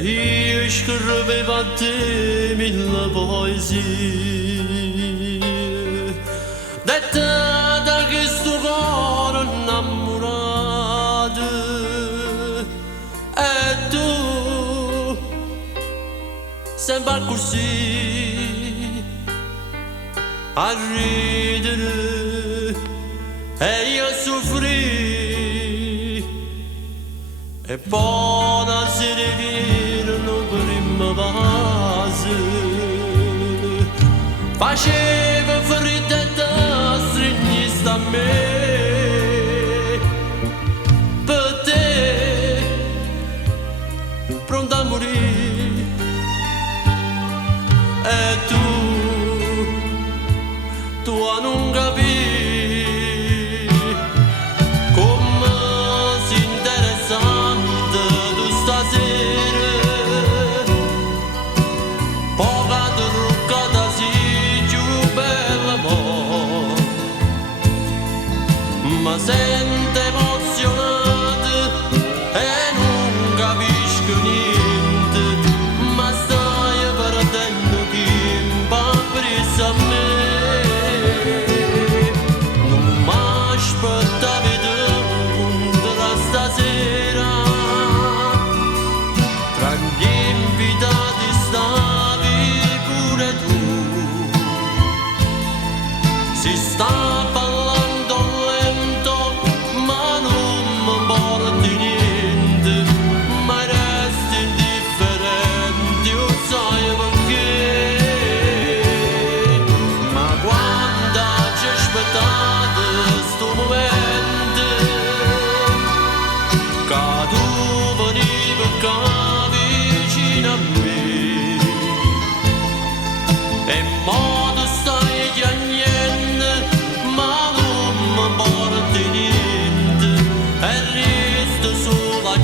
io scrivevo a te mille poesie, dette da questo cuore innamorato, e tu, sempre così, a ridere, e io a soffrire. E poi la sera viene prima base, faceva ferite da stringista a me, per te, pronta a morire, e tu non capisci. Ma sento emozionato e non capisco niente, ma stai perdendo tempo presso a me. Non mi aspettavi di incontrare stasera, tra gli invitati stavi pure tu. Si sta parlando lento, ma non mi porti niente, ma resti indifferente, io sai perché. Ma quando ci aspettate sto momento, che tu venivi qua vicino a me, e mo tu stai piangendo, ma non mi porti niente, e resto solo a